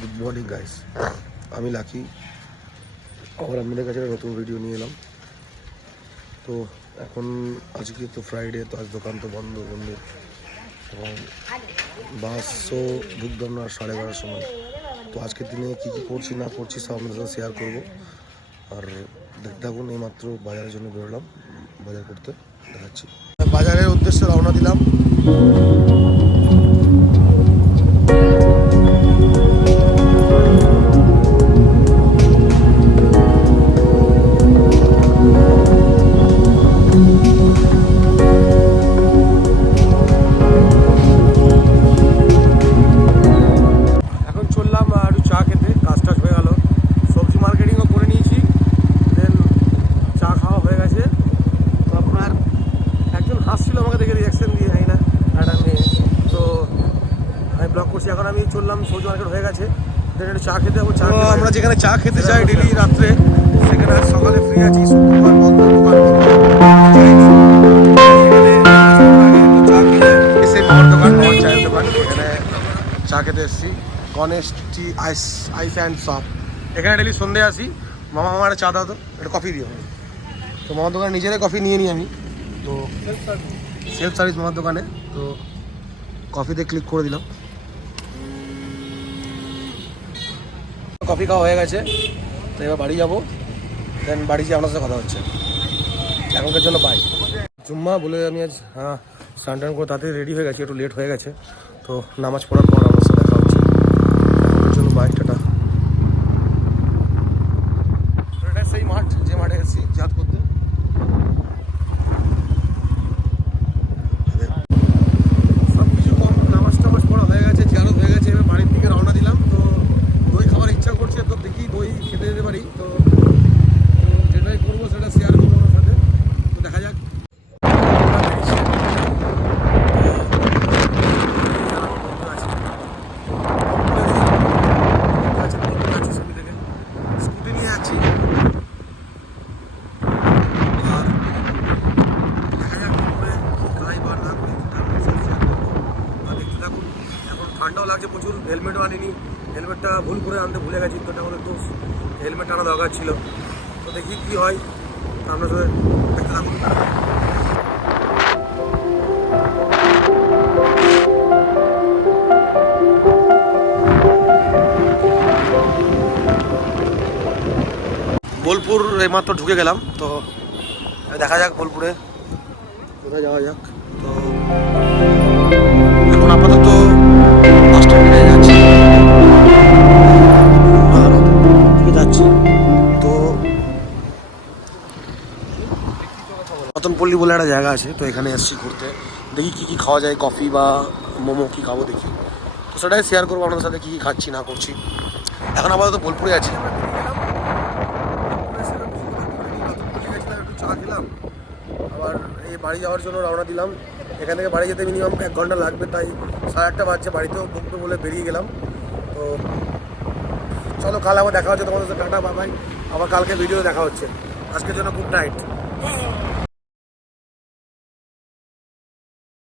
Good morning guys, আমি lucky. আবার আপনাদের কাছে নতুন ভিডিও নিয়ে এলাম। তো এখন আজকে তো ফ্রাইডে, তো আজ দোকান তো বন্ধ এবং বাসও ঢুকলাম না 12:30 সময়। তো আজকের দিনে কী কী করছি না করছি সব আপনাদের সাথে শেয়ার করবো। আর দেখতে থাকুন, এইমাত্র বাজারের জন্য বেরোলাম, বাজার করতে দেখাচ্ছি। বাজারের উদ্দেশ্যে রওনা দিলাম। এখন আমি চললাম, সবজি মার্কেট হয়ে গেছে, একটু চা খেতে যাবো। আমরা যেখানে চা খেতে চাই ডেলি রাত্রে, সেখানে আজ সকালে ফ্রি আছি, শুক্রবার বন্ধ দোকান। চায়ের দোকান, এখানে চা খেতে এসেছি, গণেশ টি আইস অ্যান্ড শপ। এখানে ডেলি সন্ধ্যে আসি। মামা একটা চা দাও তো, একটা কফি দিও। তো মামার দোকানে নিজেরাই কফি নিয়ে নিই আমি, তো সেলফ সার্ভিস মামার দোকানে। তো কফিতে ক্লিক করে দিলাম। কফি খাওয়া হয়ে গেছে, তো এবার বাড়ি যাবো। দেন বাড়ি গিয়ে আপনার সাথে কথা হচ্ছে। এখনকার জন্য বাই। জুম্মা বলে আমি আজ স্নান টান করে তাড়াতাড়ি রেডি হয়ে গেছি, একটু লেট হয়ে গেছে। তো নামাজ পড়ার পর আপনার সাথে দেখা হচ্ছে। এখনকার জন্য বাই, টাটা। এটা সেই মাঠ, যে মাঠে এসেছি জিহাদ করতে। সব কিছু কম, নামাজ টামাজ পড়া হয়ে গেছে, জিয়ারত হয়ে গেছে। এবার বাড়ির দিকে রওনা দিলাম। তো দই খাবার ইচ্ছা করছে, তো দেখি দই খেতে যেতে পারি। তো যেটাই করবো সেটা শেয়ার করবো ওনার সাথে। তো দেখা যাক। স্কুটি নিয়ে যাচ্ছি, আর দেখা যাক খাই বা না করি, শেয়ার করবো। আর দেখতে থাকুন। এখন ঠান্ডাও লাগছে প্রচুর, হেলমেটও আনিনি। হেলমেটটা ভুল করে আনতে ভুলে গেছি, তো এটা আমাদের দোষ। হেলমেট আনা দরকার ছিল। তো দেখি কী হয়, আপনার সাথে দেখতে থাকুন। বোলপুর এইমাত্র ঢুকে গেলাম। তো দেখা যাক বোলপুরে কোথায় যাওয়া যাক। তো এখন আপাতত বাস স্ট্যান্ডে যাচ্ছি, যাচ্ছি। তো রতনপল্লী বলে একটা জায়গা আছে, তো এখানে এসেছি ঘুরতে। দেখি কী কী খাওয়া যায়, কফি বা মোমো কী খাবো দেখি। তো সেটাই শেয়ার করবো আপনাদের সাথে, কী কী খাচ্ছি না করছি। এখন আপাতত বোলপুরে আছি। একটু চা খেলাম, আবার এই বাড়ি যাওয়ার জন্য রওনা দিলাম। এখান থেকে বাড়ি যেতে মিনিমাম 1 ঘন্টা লাগবে, তাই 8:30 বাজছে। বাড়িতেও বকবে বলে বেরিয়ে গেলাম। তো চলো, কাল আবার দেখা হচ্ছে তোমাদের সাথে। Tata, bye bye. আবার কালকে ভিডিও দেখা হচ্ছে। আজকের জন্য গুড নাইট।